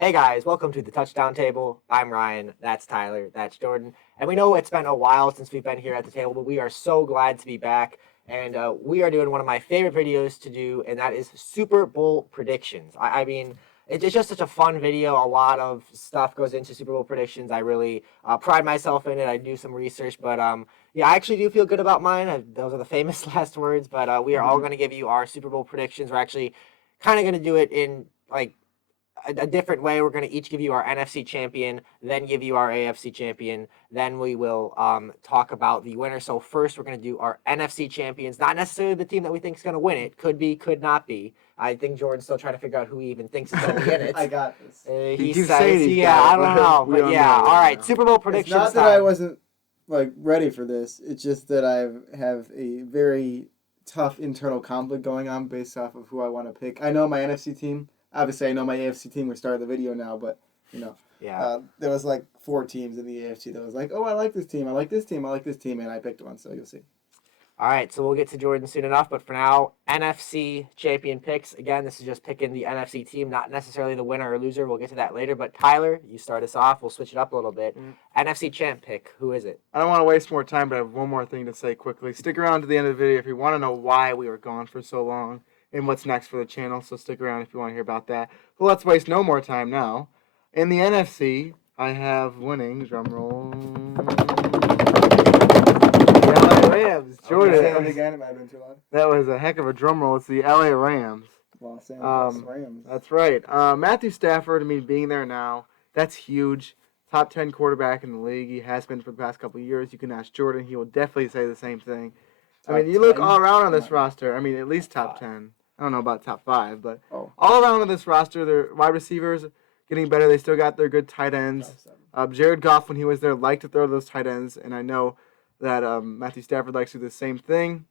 Hey guys, welcome to the Touchdown Table. I'm Ryan, that's Tyler, that's Jordan. And we know it's been a while since we've been here at the table, but we are so glad to be back. And we are doing one of my favorite videos to do, and that is Super Bowl predictions. I mean, it's just such a fun video. A lot of stuff goes into Super Bowl predictions. I really pride myself in it. I do some research, but yeah, I actually do feel good about mine. Those are the famous last words, but we are all going to give you our Super Bowl predictions. We're actually kind of going to do it in like a different way. We're going to each give you our NFC champion, then give you our AFC champion. Then we will talk about the winner. So first, we're going to do our NFC champions. Not necessarily the team that we think is going to win it. Could be, could not be. I think Jordan's still trying to figure out who he even thinks is going to be in it. I got this. He keeps says, saying he's yeah, got I it, don't but know. we But don't yeah, know all right right. now. Super Bowl It's predictions not that time. I wasn't ready for this. It's just that I have a very tough internal conflict going on based off of who I want to pick. I know my NFC team. Obviously, I know my AFC team. We started the video now, but Yeah. there was like 4 teams in the AFC that was like, oh, I like this team, I like this team, I like this team, and I picked one. So you'll see. All right, so we'll get to Jordan soon enough. But for now, NFC Champion Picks. Again, this is just picking the NFC team, not necessarily the winner or loser. We'll get to that later. But Tyler, you start us off. We'll switch it up a little bit. NFC Champ Pick. Who is it? I don't want to waste more time, but I have one more thing to say quickly. Stick around to the end of the video if you want to know why we were gone for so long and what's next for the channel. So stick around if you want to hear about that. But let's waste no more time now. In the NFC, I have winning, drumroll, the LA Rams. Jordan, Say that again. It might have been too loud. that was a heck of a drum roll. It's the LA Rams. Los Angeles Rams. That's right. Matthew Stafford, I mean, being there now, that's huge. Top 10 quarterback in the league. He has been for the past couple of years. You can ask Jordan. He will definitely say the same thing. I mean, you look all around on this roster. I mean, at least top 10. I don't know about top 5, but all around on this roster, their wide receivers getting better. They still got their good tight ends. Jared Goff, when he was there, liked to throw those tight ends, and I know that Matthew Stafford likes to do the same thing.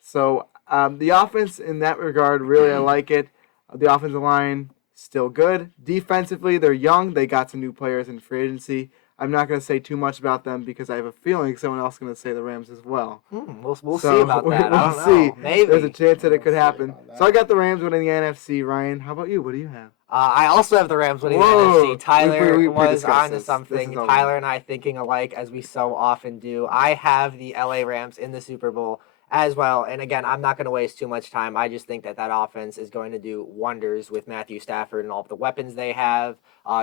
So the offense in that regard, really, I like it. The offensive line, still good. Defensively, they're young. They got some new players in free agency. I'm not going to say too much about them because I have a feeling someone else is going to say the Rams as well. We'll see about that. I don't know. See. Maybe. There's a chance that it could happen. So I got the Rams winning the NFC. Ryan, how about you? What do you have? I also have the Rams winning Whoa. the NFC. Tyler We was pre-discussed onto this. something. This is all Tyler right. and I thinking alike, as we so often do. I have the LA Rams in the Super Bowl as well. And again, I'm not going to waste too much time. I just think that offense is going to do wonders with Matthew Stafford and all of the weapons they have.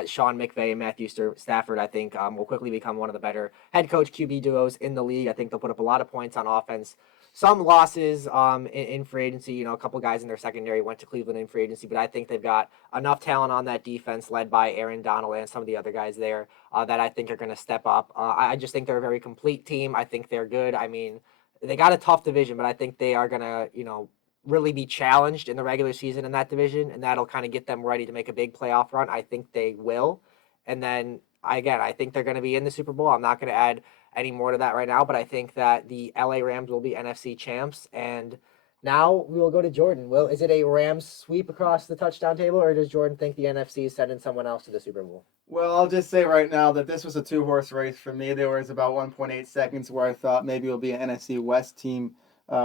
Sean McVay and Matthew Stafford, I think, will quickly become one of the better head coach QB duos in the league. I think they'll put up a lot of points on offense. Some losses in free agency. You know, a couple guys in their secondary went to Cleveland in free agency, but I think they've got enough talent on that defense led by Aaron Donald and some of the other guys there that I think are going to step up. I just think they're a very complete team. I think they're good. I mean, they got a tough division, but I think they are going to, really be challenged in the regular season in that division, and that'll kind of get them ready to make a big playoff run. I think they will. And then, again, I think they're going to be in the Super Bowl. I'm not going to add any more to that right now, but I think that the LA Rams will be NFC champs. And now we will go to Jordan. Is it a Rams sweep across the touchdown table, or does Jordan think the NFC is sending someone else to the Super Bowl? Well, I'll just say right now that this was a 2-horse race for me. There was about 1.8 seconds where I thought maybe it'll be an NFC West team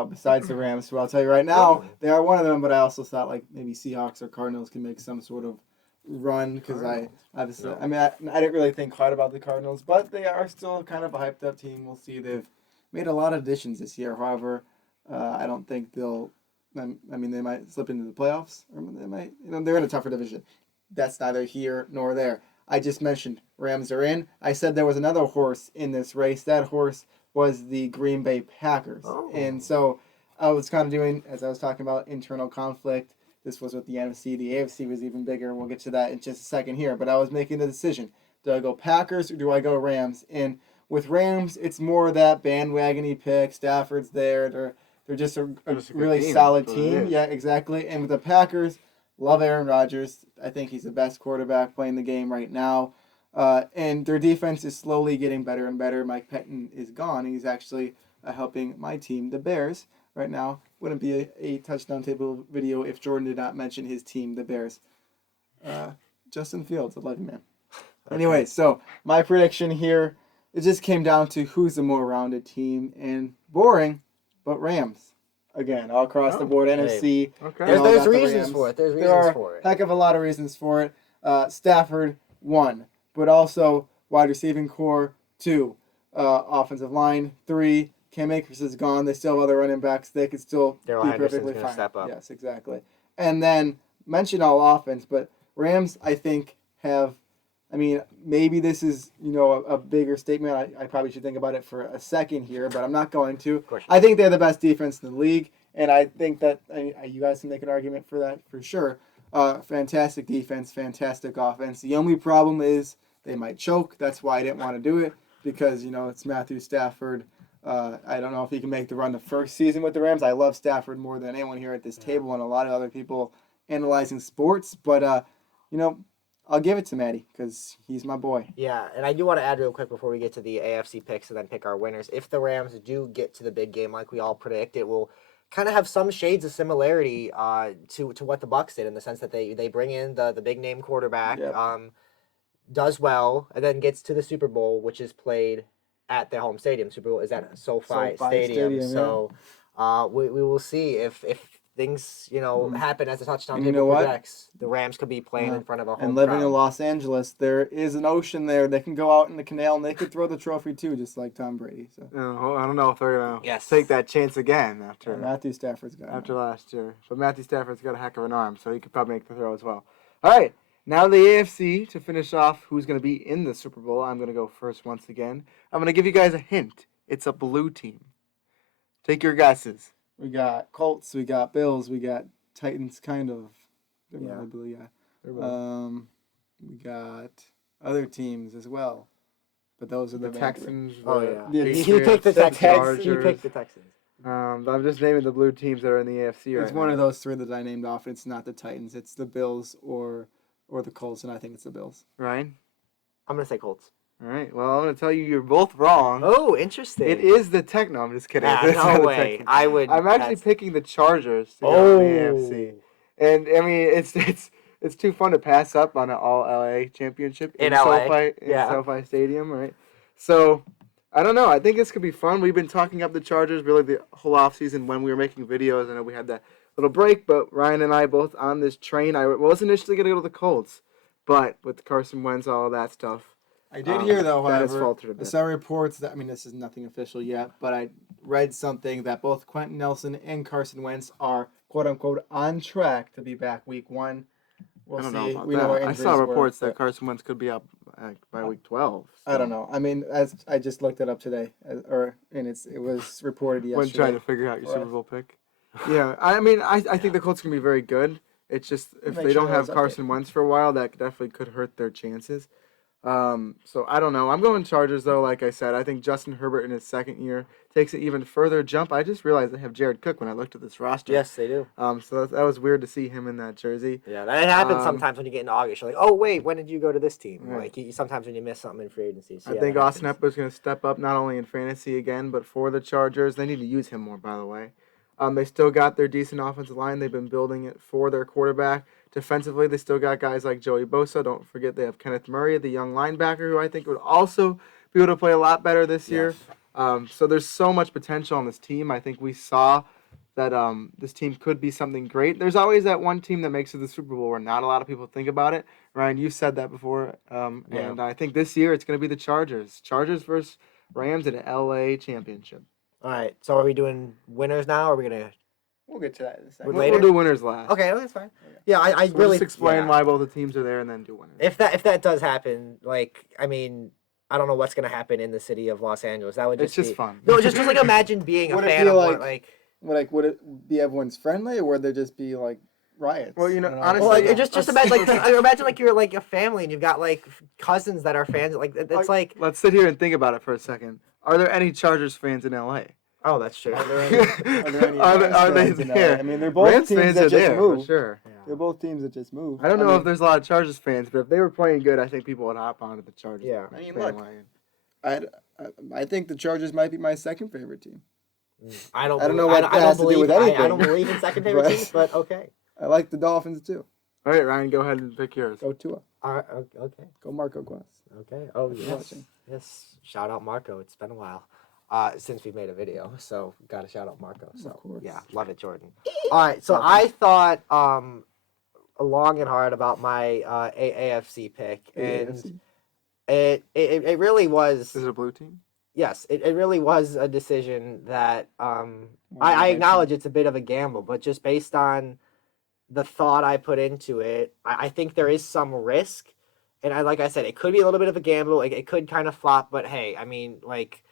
besides the Rams. So I'll tell you right now, they are one of them, but I also thought like maybe Seahawks or Cardinals can make some sort of run because I didn't really think hard about the Cardinals, but they are still kind of a hyped up team. We'll see. They've made a lot of additions this year. However, I don't think they'll. I mean, they might slip into the playoffs, or they might. They're in a tougher division. That's neither here nor there. I just mentioned Rams are in. I said there was another horse in this race. That horse was the Green Bay Packers. And so I was kind of doing, as I was talking about, internal conflict. This was with the NFC. The AFC was even bigger. We'll get to that in just a second here. But I was making the decision. Do I go Packers or do I go Rams? And with Rams, it's more that bandwagon-y pick. Stafford's there. They're just a really team. solid That's what team. it is. Yeah, exactly. And with the Packers, love Aaron Rodgers. I think he's the best quarterback playing the game right now. And their defense is slowly getting better and better. Mike Pettin is gone. He's actually helping my team, the Bears, right now. Wouldn't be a touchdown table video if Jordan did not mention his team, the Bears. Justin Fields, I love you, man. Anyway, so my prediction here, it just came down to who's the more rounded team. And boring, but Rams. Again, all across the board, NFC. Okay. There's got the reasons Rams. for it. There's There reasons are for it. heck of a lot of reasons for it. Stafford, 1. But also wide receiving core, 2. Offensive line, 3. Cam Akers is gone. They still have other running backs. They could still Darrell be Henderson's perfectly gonna fine. step up. Yes, exactly. And then mention all offense, but Rams, I think, have. I mean, maybe this is a bigger statement. I probably should think about it for a second here, but I'm not going to. Of course. I think they're the best defense in the league, and I think that you guys can make an argument for that for sure. Fantastic defense, fantastic offense. The only problem is they might choke. That's why I didn't want to do it because it's Matthew Stafford. I don't know if he can make the run the first season with the Rams. I love Stafford more than anyone here at this table and a lot of other people analyzing sports, but I'll give it to Matty because he's my boy. Yeah, and I do want to add real quick before we get to the AFC picks and then pick our winners. If the Rams do get to the big game like we all predict, it will kind of have some shades of similarity to what the Bucs did in the sense that they bring in the big name quarterback, Yep. does well, and then gets to the Super Bowl, which is played at their home stadium. Super Bowl is at SoFi Stadium. So we will see if things happen as the touchdown And you table know what? projects. The Rams could be playing in front of a home And living crowd. in Los Angeles, there is an ocean there. They can go out in the canal and they could throw the trophy too, just like Tom Brady. So I don't know if they're gonna Yes. take that chance again after Matthew Stafford's got after last year. But Matthew Stafford's got a heck of an arm, so he could probably make the throw as well. All right, now the AFC to finish off. Who's going to be in the Super Bowl? I'm going to go first once again. I'm going to give you guys a hint. It's a blue team. Take your guesses. We got Colts, we got Bills, we got Titans, kind of. They're Yeah. really blue, yeah. They're blue. We got other teams as well, but those are The main Texans. Oh the yeah, Yeah, you picked the the Texans. Texans. You picked the Texans. I'm just naming the blue teams that are in the AFC right It's one now. of those three that I named off. It's not the Titans. It's the Bills or the Colts, and I think it's the Bills. Ryan? I'm gonna say Colts. All right. Well, I'm going to tell you you're both wrong. Oh, interesting. It is the Tech. No, I'm just kidding. Ah, It's not no the way. Texans. I would. I'm actually that's- picking the Chargers to go Oh. in the AFC. And I mean, it's too fun to pass up on an all LA championship In LA, SoFi Stadium, right? So I don't know. I think this could be fun. We've been talking up the Chargers really the whole offseason when we were making videos. I know we had that little break, but Ryan and I both on this train. I was initially going to go to the Colts, but with Carson Wentz, all of that stuff. I did hear, though, that has however, faltered a I bit. saw reports that, this is nothing official yet, but I read something that both Quentin Nelson and Carson Wentz are, quote-unquote, on track to be back week 1. We'll I don't see. know about We know where that. I injuries saw were, reports that but Carson Wentz could be up by week 12. I don't know. As I just looked it up today, and it was reported When yesterday. trying to figure out your Or- Super Bowl pick. Yeah, I think the Colts can be very good. It's just if Make they sure don't have those Carson Wentz for a while, that definitely could hurt their chances. So I don't know. I'm going Chargers though. Like I said, I think Justin Herbert in his second year takes an even further jump. I just realized they have Jared Cook when I looked at this roster. Yes, they do. So that was weird to see him in that jersey. Yeah, that happens Um, sometimes when you get into August. You're like, oh wait, when did you go to this team? Right. Like sometimes when you miss something in free agency. So I yeah, think that Austin happens. Eckler's going to step up not only in fantasy again, but for the Chargers. They need to use him more, by the way. They still got their decent offensive line. They've been building it for their quarterback. Defensively, they still got guys like Joey Bosa. Don't forget they have Kenneth Murray, the young linebacker, who I think would also be able to play a lot better this year. So there's so much potential on this team. I think we saw that this team could be something great. There's always that one team that makes it to the Super Bowl where not a lot of people think about it. Ryan, you said that before. And I think this year it's going to be the Chargers. Chargers versus Rams in an LA championship. All right. So are we doing winners now? Or are we gonna? We'll get to that in a second. With We'll later? do winners last. Okay, well, that's fine. Yeah, I We'll really just explain yeah. why both the teams are there and then do winners. If that does happen, like I don't know what's gonna happen in the city of Los Angeles. That would It's just just fun. No, just like imagine being a Would it fan be of like- one, Would it be everyone's friendly, or would there just be like riots? Well, I don't honestly, Well, like, yeah. just imagine imagine like you're like a family and you've got like cousins that are fans. Like it's like Let's sit here and think about it for a second. Are there any Chargers fans in LA? oh, that's true. Are there any Are Rams they fans in LA? there? I mean, they're both Rams teams fans that are just there, moved. for sure. They're both teams that just moved. I don't know mean, if there's a lot of Chargers fans, but if they were playing good, I think people would hop onto the Chargers. Yeah. I mean, bandwagon. I think the Chargers might be my second favorite team. I don't know what that has to do with I anything. don't believe in second favorite But- teams, but okay. I like the Dolphins too. All right, Ryan, go ahead and pick yours. Go Tua. All right, okay. Go Marco Quest. Okay. Oh Good yes. watching. Yes. Shout out Marco. It's been a while. Since we've made a video. So gotta shout out Marco. So Of course. yeah, love it, Jordan. All right. So I thought long and hard about my AFC pick, and AFC. it really was. Is it a blue team? Yes, it really was a decision that I makes acknowledge it's a bit of a gamble, but just based on the thought I put into it, I think there is some risk. And like I said, it could be a little bit of a gamble. Like, it could kind of flop, but hey, I mean, like,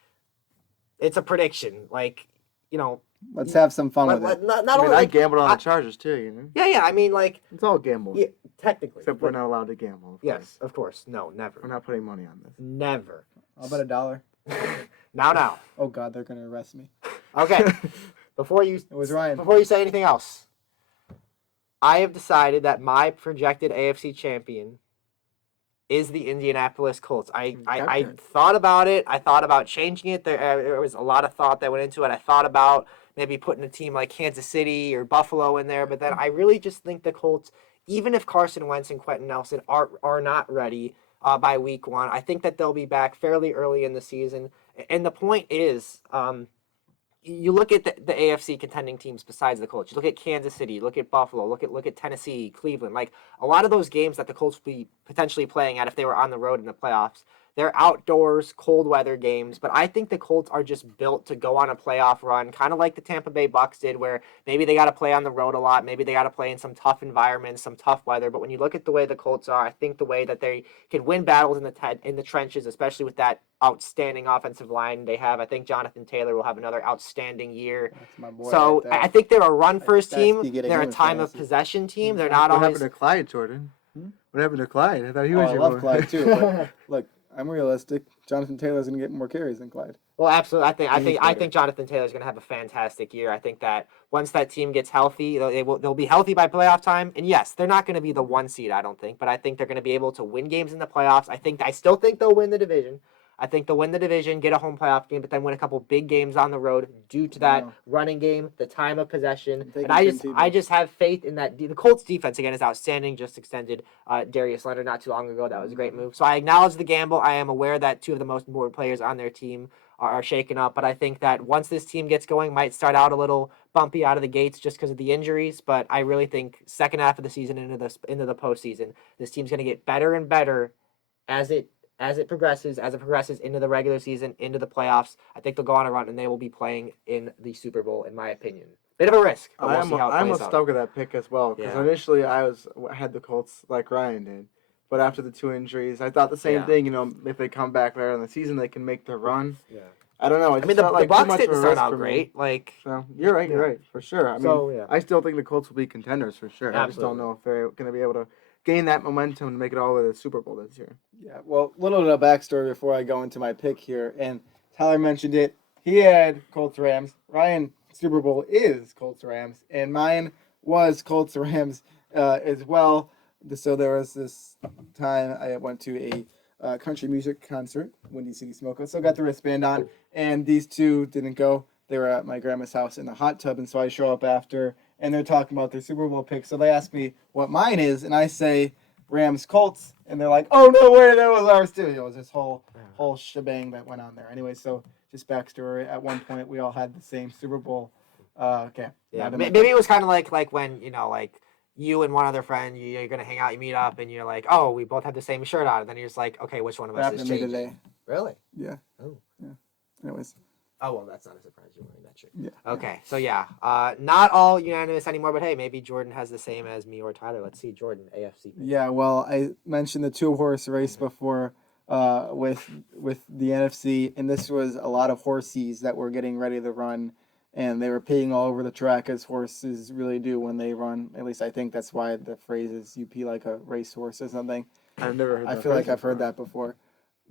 it's a prediction. Like, you know, Let's have some fun with it. not I mean, only I like, gambled on the Chargers too. You know, yeah. I mean, like, it's all gamble. yeah, technically, Except we're but- not allowed to gamble. Of Yes, course. of course. No, never. We're not putting money on this. Never. I'll bet $1. Now. Oh God, they're gonna arrest me. Okay. Before you It was Ryan. Before you say anything else, I have decided that my projected AFC champion is the Indianapolis Colts. I thought about it. I thought about changing it. There was a lot of thought that went into it. I thought about maybe putting a team like Kansas City or Buffalo in there, but then I really just think the Colts, even if Carson Wentz and Quentin Nelson are not ready by week 1, I think that they'll be back fairly early in the season. And the point is, you look at the AFC contending teams besides the Colts. You look at Kansas City, look at Buffalo, look at Tennessee, Cleveland. Like, a lot of those games that the Colts would be potentially playing at if they were on the road in the playoffs, they're outdoors, cold weather games. But I think the Colts are just built to go on a playoff run, kind of like the Tampa Bay Bucks did, where maybe they got to play on the road a lot, maybe they got to play in some tough environments, some tough weather. But when you look at the way the Colts are, I think the way that they can win battles in the trenches, especially with that outstanding offensive line they have. I think Jonathan Taylor will have another outstanding year. That's my boy. So right there. I think they're a run-first That's team. you getting They're a him in time of fantasy. possession team. They're not What always. happened to Clyde, Jordan? What happened to Clyde? I thought he Oh, was I your love boy. Clyde too. But look, I'm realistic. Jonathan Taylor's gonna get more carries than Clyde. Well, absolutely. I better. think Jonathan Taylor's going to have a fantastic year. I think that once that team gets healthy, they'll be healthy by playoff time. And yes, they're not going to be the 1 seed, I don't think, but I think they're going to be able to win games in the playoffs. I still think they'll win the division. I think they'll win the division, get a home playoff game, but then win a couple big games on the road due to that running game, the time of possession. And I just have faith in that. The Colts defense, again, is outstanding. Just extended Darius Leonard not too long ago. That was a great move. So I acknowledge the gamble. I am aware that 2 of the most important players on their team are shaken up. But I think that once this team gets going, might start out a little bumpy out of the gates just because of the injuries. But I really think second half of the season into the postseason, this team's going to get better and better as it progresses into the regular season, into the playoffs. I think they'll go on a run and they will be playing in the Super Bowl, in my opinion. Bit of a risk, but we'll see how it I'm plays out. stuck with that pick as well because initially I had the Colts like Ryan did, but after the 2 injuries, I thought the same thing. You know, if they come back later in the season, they can make the run. Yeah. I don't know. I mean, the Bucks didn't start out great. Like, so you're right, for sure. I mean, I still think the Colts will be contenders for sure. Absolutely. I just don't know if they're going to be able to gain that momentum and make it all the way to the Super Bowl this year. Yeah, well, little bit of backstory before I go into my pick here. And Tyler mentioned it. He had Colts Rams. Ryan, Super Bowl is Colts Rams. And mine was Colts Rams as well. So there was this time I went to a country music concert, Windy City Smoke. I still got the wristband on. And these 2 didn't go. They were at my grandma's house in the hot tub. And so I show up after, and they're talking about their Super Bowl pick. So they ask me what mine is. And I say Rams Colts. And they're like, oh, no way, that was ours too. It was this whole shebang that went on there. Anyway, so just backstory. At one point, we all had the same Super Bowl. Okay. Yeah, maybe it was kind of like when, like you and one other friend, you're going to hang out, you meet up, and you're like, oh, we both have the same shirt on. And then you're just like, okay, which one of us is changing? Today. Really? Yeah. Oh. Yeah. Anyways. Oh, well, that's not a surprise. You're wearing that shirt. Yeah. Okay, so not all unanimous anymore, but hey, maybe Jordan has the same as me or Tyler. Let's see, Jordan, AFC. Pick. Yeah, well, I mentioned the 2-horse race before with the NFC, and this was a lot of horses that were getting ready to run, and they were peeing all over the track as horses really do when they run. At least I think that's why the phrase is "you pee like a racehorse" or something. I've never heard that. I feel like I've heard that before.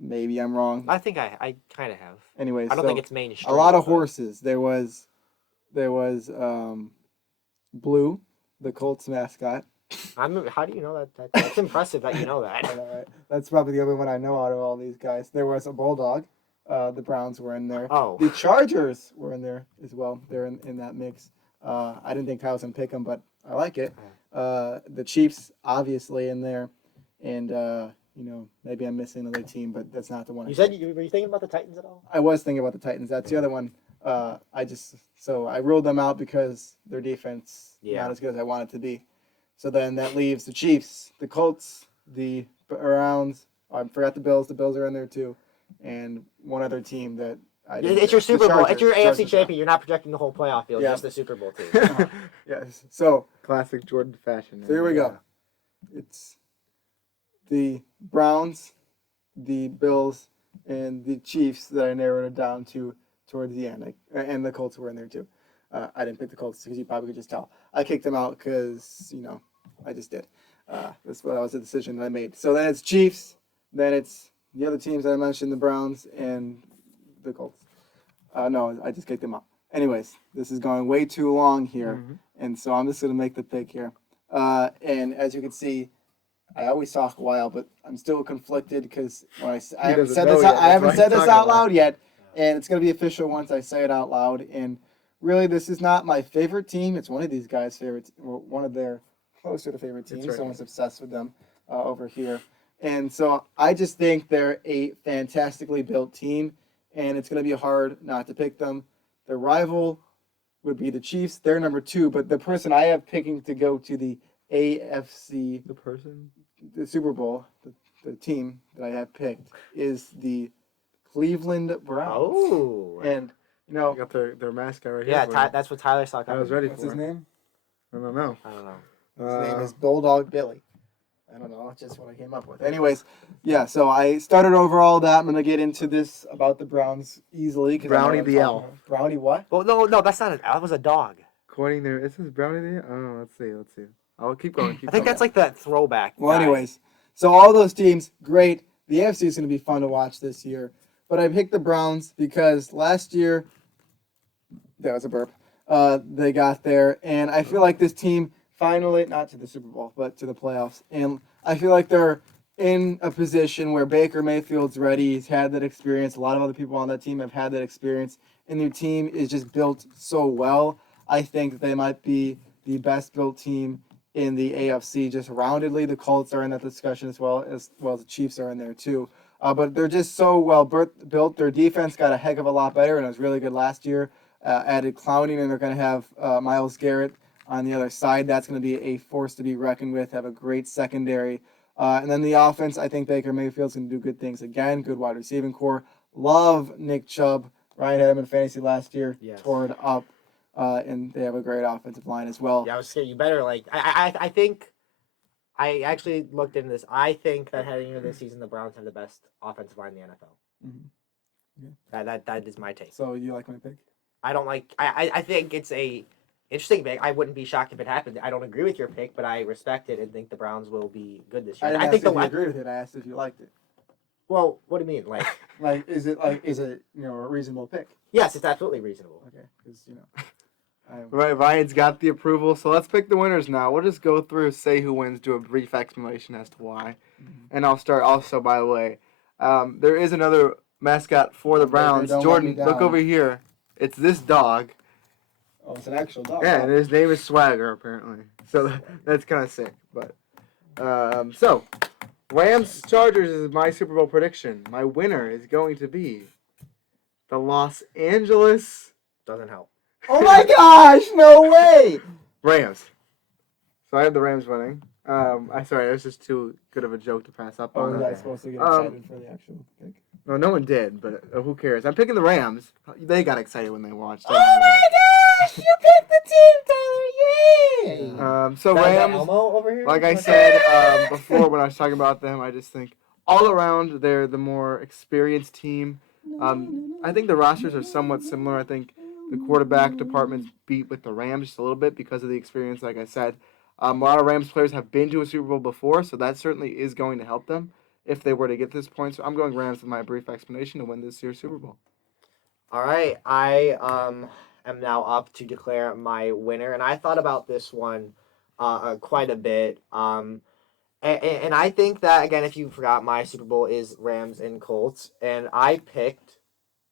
Maybe I'm wrong. I think I kind of have. Anyways, I don't think it's mainstream. A lot of horses. There was Blue, the Colts mascot. How do you know that? That's impressive that you know that. I know, right? That's probably the only one I know out of all these guys. There was a Bulldog. The Browns were in there. Oh. The Chargers were in there as well. They're in that mix. I didn't think Tyler was going to pick them, but I like it. The Chiefs, obviously, in there. And, maybe I'm missing another team, but that's not the one. You said were you thinking about the Titans at all? I was thinking about the Titans. That's the other one. I ruled them out because their defense not as good as I want it to be. So then that leaves the Chiefs, the Colts, the Browns. I forgot the Bills. The Bills are in there too, and one other team that I didn't It's your say. The Super Bowl. It's Chargers. your AFC Chargers, champion. You're not projecting the whole playoff field, Yeah. just the Super Bowl team. Yes. So Classic Jordan fashion. here we go. It's the Browns, the Bills, and the Chiefs that I narrowed it down to towards the end. And the Colts were in there too. I didn't pick the Colts because you probably could just tell. I kicked them out because, I just did. That was a decision that I made. So then it's Chiefs. Then it's the other teams that I mentioned, the Browns and the Colts. No, I just kicked them out. Anyways, this is going way too long here. And so I'm just going to make the pick here. And as you can see, I always talk a while, but I'm still conflicted because when I haven't said this out loud yet, and it's going to be official once I say it out loud. And really, this is not my favorite team. It's one of these guys' favorites, one of their closer to favorite teams. Right. Someone's obsessed with them over here. And so I just think they're a fantastically built team, and it's going to be hard not to pick them. Their rival would be the Chiefs. They're number 2, but the person I have picking to go to the AFC, the Super Bowl, the team that I have picked is the Cleveland Browns. Oh. And, You got their mascot right here. Yeah, that's what Tyler saw I coming. was ready what's for his it. name? I don't know. I don't know. His name is Bulldog Billy. I don't know, that's just what I came up with. Anyways, yeah, so I started over all that. I'm going to get into this about the Browns easily. Brownie the elf. Brownie what? Well, no, that's not that was a dog. According there, is this Brownie the elf? Oh, let's see. I'll keep going. I think that's like that throwback. Well, guy. anyways, so all those teams, great. The AFC is going to be fun to watch this year. But I picked the Browns because last year, that was a burp, they got there. And I feel like this team finally, not to the Super Bowl, but to the playoffs. And I feel like they're in a position where Baker Mayfield's ready. He's had that experience. A lot of other people on that team have had that experience. And their team is just built so well. I think that they might be the best built team in the AFC just roundedly. The Colts are in that discussion as well as the Chiefs are in there too. But they're just so well built. Their defense got a heck of a lot better, and it was really good last year. Added Clowning, and they're going to have Myles Garrett on the other side. That's going to be a force to be reckoned with. Have a great secondary. And then the offense, I think Baker Mayfield's going to do good things again. Good wide receiving core. Love Nick Chubb. Ryan had him in fantasy last year. Yes. Tore it up. And they have a great offensive line as well. Yeah, I was scared. You better I think I actually looked into this. I think that heading into this season, the Browns have the best offensive line in the NFL. Mm-hmm. Yeah. That is my take. So you like my pick? I don't like. I think it's a interesting pick. I wouldn't be shocked if it happened. I don't agree with your pick, but I respect it and think the Browns will be good this year. I think if you agree with it. I asked if you liked it. Well, what do you mean? Is it a reasonable pick? Yes, it's absolutely reasonable. Okay, because Right, Ryan's got the approval, so let's pick the winners now. We'll just go through, say who wins, do a brief explanation as to why. And I'll start also, by the way. There is another mascot for the Browns. Don't let Jordan, me down. look over here. It's this dog. Oh, it's an actual dog. Yeah, and his name is Swagger, apparently. So that's kind of sick. But so, Rams Chargers is my Super Bowl prediction. My winner is going to be the Los Angeles Doesn't help. Oh my gosh! No way! Rams. So I have the Rams winning. Sorry, that was just too good of a joke to pass up Oh, on. was I supposed to get excited for the actual pick? No one did, but who cares? I'm picking the Rams. They got excited when they watched it. Oh my gosh! You picked the team, Tyler! Yay! So Is that Rams, Elmo over here? like I said before when I was talking about them, I just think all around they're the more experienced team. I think the rosters are somewhat similar. I think the quarterback department's beat with the Rams just a little bit because of the experience, like I said. A lot of Rams players have been to a Super Bowl before, so that certainly is going to help them if they were to get to this point. So I'm going Rams with my brief explanation to win this year's Super Bowl. All right, I am now up to declare my winner, and I thought about this one quite a bit. And I think that, again, if you forgot, my Super Bowl is Rams and Colts, and I picked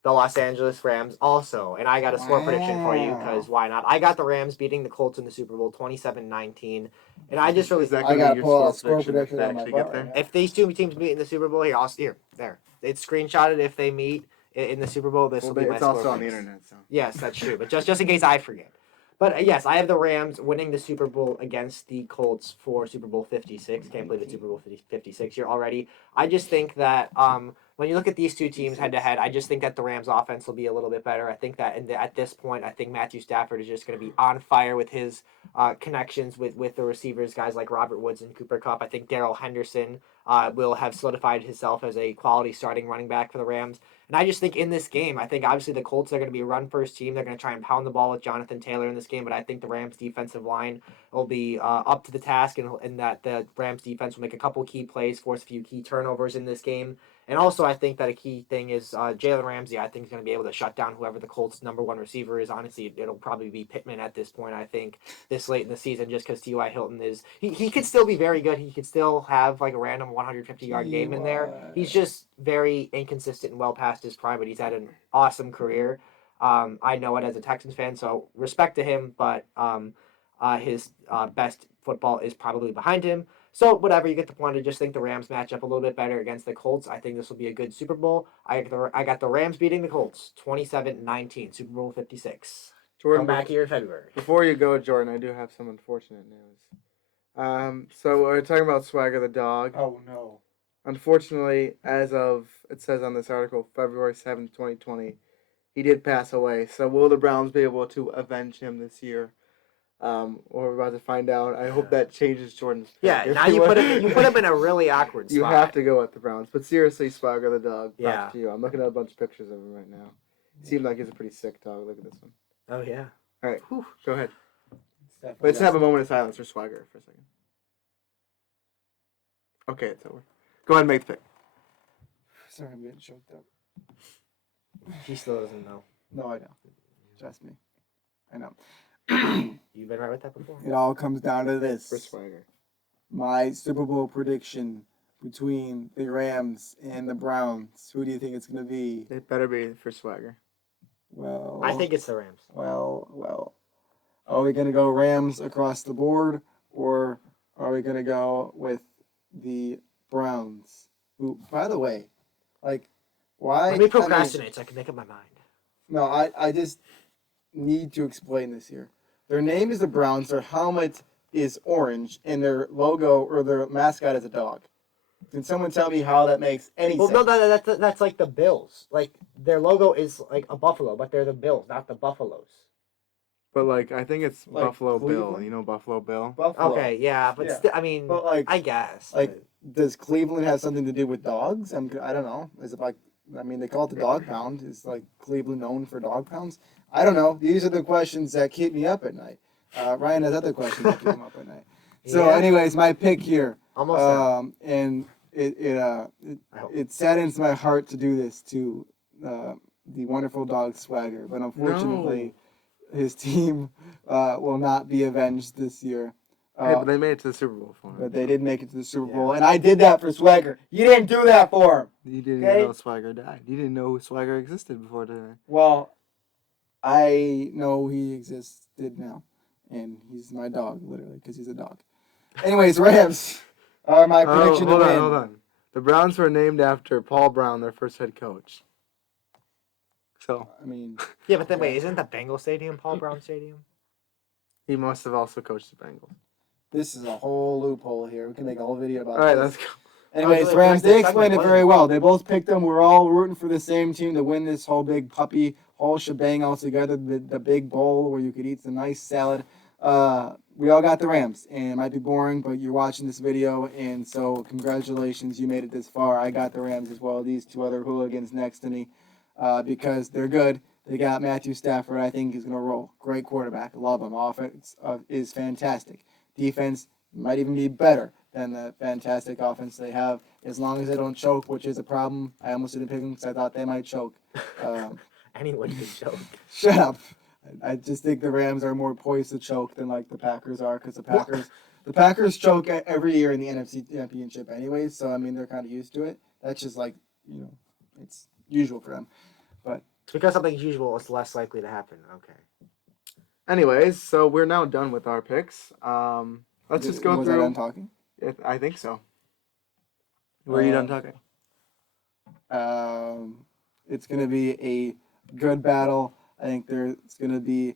the Los Angeles Rams also, and I got a score prediction for you because why not? I got the Rams beating the Colts in the Super Bowl 27-19, and I just really Is that I gonna gotta be your pull out a score score prediction prediction if on they my actually butt. get there? if these two teams meet in the Super Bowl, there. It's screenshotted if they meet in the Super Bowl. This will be my It's score also on the picks. internet, so. Yes, that's true, but just in case I forget. But yes, I have the Rams winning the Super Bowl against the Colts for Super Bowl 56. Can't believe it's Super Bowl 56 year already. I just think that when you look at these two teams head to head, I just think that the Rams offense will be a little bit better. I think that at this point, I think Matthew Stafford is just going to be on fire with his connections with the receivers, guys like Robert Woods and Cooper Kupp. I think Darrell Henderson will have solidified himself as a quality starting running back for the Rams. And I just think in this game, I think obviously the Colts are going to be a run first team. They're going to try and pound the ball with Jonathan Taylor in this game, but I think the Rams defensive line will be up to the task, and that the Rams defense will make a couple key plays, force a few key turnovers in this game. And also, I think that a key thing is Jalen Ramsey. I think is going to be able to shut down whoever the Colts' number one receiver is. Honestly, it'll probably be Pittman at this point. I think this late in the season, just because T.Y. Hilton is he could still be very good. He could still have like a random 150-yard game in there. He's just very inconsistent and well past his prime, but he's had an awesome career. I know it as a Texans fan, so respect to him, but his best football is probably behind him. So whatever, you get the point. I just think the Rams match up a little bit better against the Colts. I think this will be a good Super Bowl. I got the Rams beating the Colts 27-19, Super Bowl 56. Jordan, Come back here in February. Before you go, Jordan, I do have some unfortunate news. So we're talking about Swagger the dog. Oh no. Unfortunately, as of it says on this article, February 7th, 2020, he did pass away. So will the Browns be able to avenge him this year? We're about to find out. I hope that changes Jordan's pick. Yeah, now you put him in a really awkward spot. You have to go with the Browns. But seriously, Swagger the dog, Yeah. back to you. I'm looking at a bunch of pictures of him right now. He seems like he's a pretty sick dog. Look at this one. Oh yeah. All right, go ahead. Definitely Let's got have a moment of silence for Swagger for a second. Okay, it's over. Go ahead and make the pick. Sorry, I'm getting choked up. He still doesn't know. No, I know. Trust me. I know. You've been right with that before. It all comes down to For this. Swagger. My Super Bowl prediction between the Rams and the Browns. Who do you think it's going to be? It better be for Swagger. Well, I think it's the Rams. Well. Are we going to go Rams across the board, or are we going to go with the Browns? Who, by the way, like, why? Let me procrastinate so I can make up my mind. No, I just need to explain this here. Their name is the Browns. Their helmet is orange, and their logo or their mascot is a dog. Can someone tell me how that makes any sense? Well, no, that's like the Bills. Like their logo is like a buffalo, but they're the Bills, not the Buffaloes. But like, I think it's Like Buffalo Bill. Cleveland? You know Buffalo Bill. Buffalo. Okay, yeah, but Yeah. I mean, But like, I guess. like, does Cleveland have something to do with dogs? I don't know. Is it like? I mean, they call it the dog pound. Is like Cleveland known for dog pounds? I don't know. These are the questions that keep me up at night. Ryan has other questions that keep him up at night. So, Yeah. anyways, my pick here, Almost. and it saddens my heart to do this to the wonderful dog Swagger, but unfortunately, his team will not be avenged this year. Hey, but they made it to the Super Bowl for him. But they did make it to the Super Bowl, and I did that for Swagger. You didn't do that for him. You didn't Okay. even know Swagger died. You didn't know Swagger existed before today. Well, I know he existed now, and he's my dog, literally, because he's a dog. Anyways, Rams are my prediction to win. Hold on. The Browns were named after Paul Brown, their first head coach. So I mean, Yeah, but then wait, isn't the Bengal Stadium Paul Brown Stadium? he must have also coached the Bengals. this is a whole loophole here. We can make a whole video about All right, this. let's go. Anyways, really Rams, correct. they explained it Segment very wasn't. well. They both picked them. We're all rooting for the same team to win this whole big puppy, whole shebang all together, the big bowl where you could eat some nice salad. We all got the Rams, and it might be boring, but you're watching this video, and so congratulations, you made it this far. I got the Rams as well. These two other hooligans next to me, because they're good. They got Matthew Stafford, I think, is going to roll. Great quarterback. Love him. Offense is fantastic. Defense might even be better than the fantastic offense they have, as long as they don't choke, which is a problem. I almost didn't pick them because I thought they might choke. Anyone can choke. Shut up. I just think the Rams are more poised to choke than like the Packers are, because the Packers choke every year in the NFC Championship anyway, so I mean they're kind of used to it. That's just like, it's usual for them. It's because something's usual, it's less likely to happen. Okay. Anyways, so we're now done with our picks. Let's just go Was I through. done talking? I think so. Were you done talking? It's going to be a good battle. I think there's going to be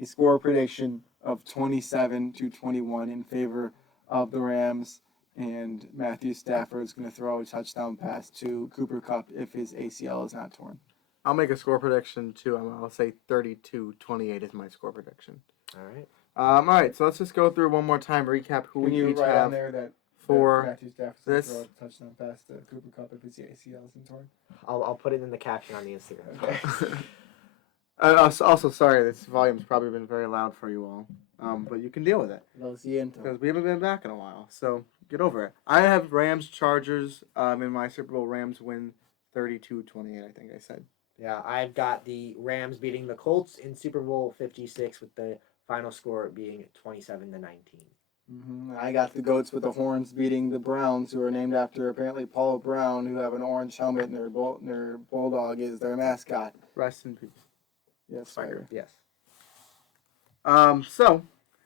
a score prediction of 27-21 in favor of the Rams. And Matthew Stafford is going to throw a touchdown pass to Cooper Kupp if his ACL is not torn. I'll make a score prediction too. I'll say 32-28 is my score prediction. All right. All right, so let's just go through one more time, recap who Can we you each write have on there that for Matthew Stafford this. throw a touchdown pass to Cooper Kupp if his ACL isn't torn? I'll put it in the caption on the Instagram. Okay. Also, sorry, this volume's probably been very loud for you all, but you can deal with it because we haven't been back in a while. So get over it. I have Rams Chargers in my Super Bowl. Rams win 32-28. I think I said. Yeah, I've got the Rams beating the Colts in Super Bowl 56 with the final score being 27-19. I got the Goats with the Horns beating the Browns, who are named after apparently Paul Brown, who have an orange helmet and their bulldog is their mascot. Rest in peace. Yes, Spider. Yes. So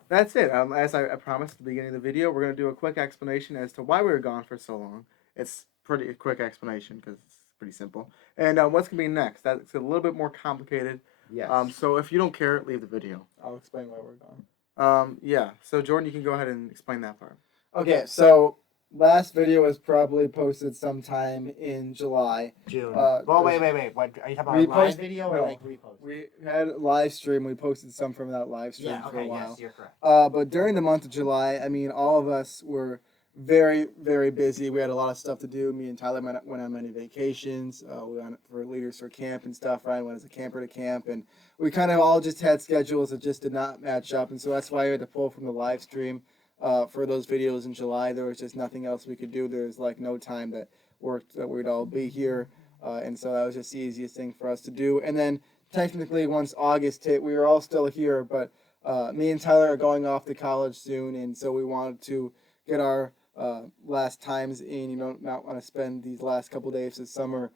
that's it. As I promised at the beginning of the video, we're going to do a quick explanation as to why we were gone for so long. It's pretty a quick explanation because it's pretty simple. And what's going to be next? That's a little bit more complicated. Yes. So if you don't care, leave the video. I'll explain why we're gone. Yeah. So Jordan, you can go ahead and explain that part. Okay, so last video was probably posted sometime in July. June. Wait. What, are you talking about a live video or no. like repost? We had a live stream. We posted some from that live stream Yeah, for a okay, while. yes, you're correct. But during the month of July, I mean, all of us were very, very busy. We had a lot of stuff to do. Me and Tyler went on many vacations. We went for Leaders for Camp and stuff. Ryan went as a camper to camp. And we kind of all just had schedules that just did not match up. And so that's why we had to pull from the live stream for those videos in July. There was just nothing else we could do. There was like no time that worked that we'd all be here. And so that was just the easiest thing for us to do. And then technically once August hit, we were all still here. But me and Tyler are going off to college soon. And so we wanted to get our last times in. You don't not want to spend these last couple days this summer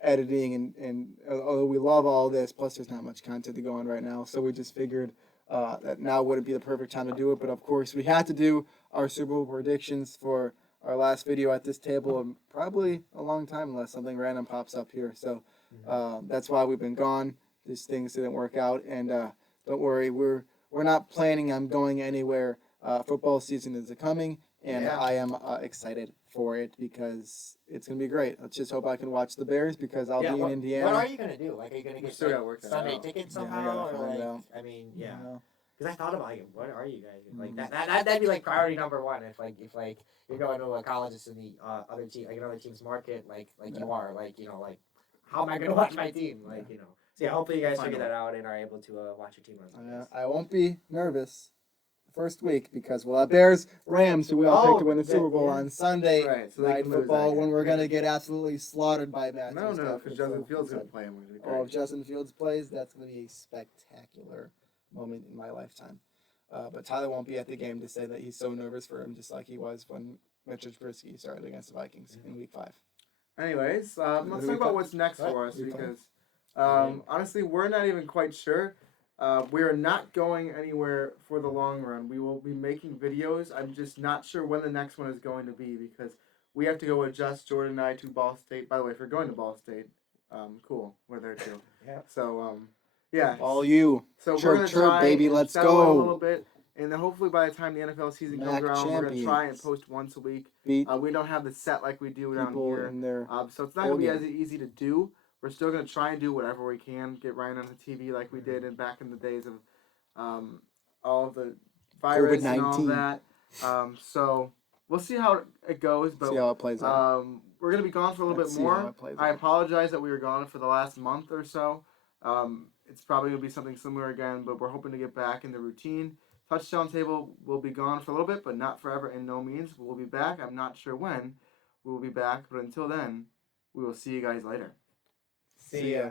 editing and although we love all this, plus there's not much content to go on right now, so we just figured that now wouldn't be the perfect time to do it. But of course we had to do our Super Bowl predictions for our last video at this table in probably a long time unless something random pops up here. So that's why we've been gone. These things didn't work out, and don't worry, we're not planning on going anywhere. Football season is coming, and Yeah. I am excited for it because it's going to be great. Let's just hope I can watch the Bears because I'll be in Indiana. What are you gonna do? Like, are you gonna get still gotta work that Sunday out. tickets Yeah, I somehow, gotta or find like? out. I mean, yeah. You know? Because I thought about like, what are you guys like? That'd be like priority number one. If you're going to a college that's in the other team, like another team's market, like you are, like how am I gonna watch my team? Like So yeah, hopefully you guys figure that out and are able to watch your team on Sundays. I won't be nervous the first week because we'll have Bears Rams, who we all picked to win the Super Bowl on Sunday Right, so they night can lose football that when game. we're gonna get absolutely slaughtered by Matthew No, Stafford. because Justin So- Fields is going to play him. Which is Oh, great. if Justin Fields plays, that's going to be a spectacular moment in my lifetime. But Tyler won't be at the game to say that he's so nervous for him, just like he was when Mitch Trubisky started against the Vikings in Week 5. Anyways, Who let's we talk play? about what's next What? for us We play? because honestly, we're not even quite sure. We are not going anywhere for the long run. We will be making videos. I'm just not sure when the next one is going to be because we have to go adjust Jordan and I to Ball State. By the way, if you're going to Ball State, cool. We're there too. Yeah. So, yeah. All you. So Chirp, we're going to chirp, try baby, and let's settle in go. a little bit. And then hopefully by the time the NFL season comes MAC around, we're going to try and champions. post once a week. Beat We don't have the set like we do down people here. in their So it's not going to be bowl as easy to do. We're still going to try and do whatever we can, get Ryan on the TV like we did back in the days of all of the virus and all COVID-19. that. So we'll see how it goes. But see how it plays out. we're going to be gone for a little Let's bit see how more. it plays I out. apologize that we were gone for the last month or so. It's probably going to be something similar again, but we're hoping to get back in the routine. Touchdown Table will be gone for a little bit, but not forever in no means. We'll be back. I'm not sure when we will be back, but until then, we will see you guys later. See ya.